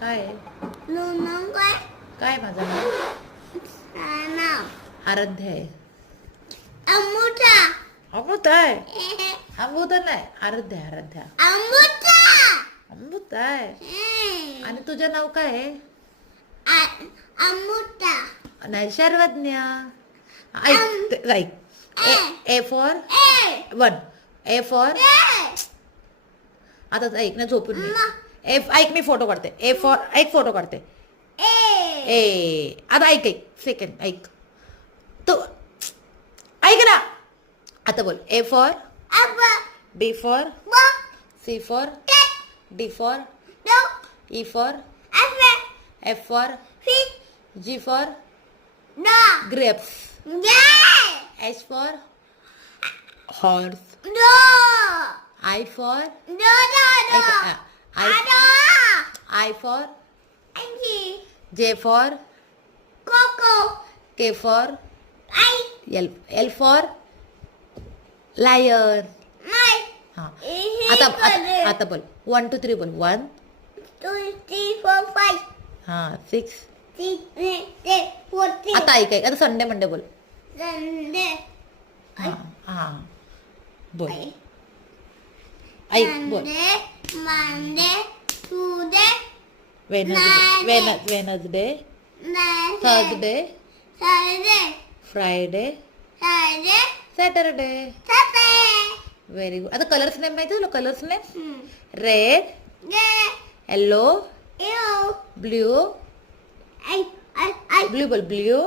काय आहे? काय काय माझं नाव? नाव आराध्या आहे. अमृता अमृता आहे. अमृता नाही, आराध्या आराध्या. अमृता अमृता आहे. आणि तुझं नाव काय आहे? अमृता नाही, सर्वज्ञ. ऐक. A for one. A for. आता ऐक ना, झोपून नाही. ऐक, मी फोटो काढते. A for. ऐक, फोटो काढते. ए आता ऐक सेकंड ऐक. तू ऐक ना. आता बोल. A for. B for. C for. D for. E for. F for. G for. Grapes. H for. Horse. I for I for J for K for L for lion. हाँ आता बोल 1 2 3 बोल 1 2 3 4 5 हाँ 6 14 आता ऐक आता संडे मंडे बोल. Sunday हाँ बोल. ऐक बोल. Monday Tuesday Wednesday Thursday Friday Saturday. Very good. आता कलर्स नेम माहिती तुला? Colours name red, yellow, blue. Blue बोल. ब्ल्यू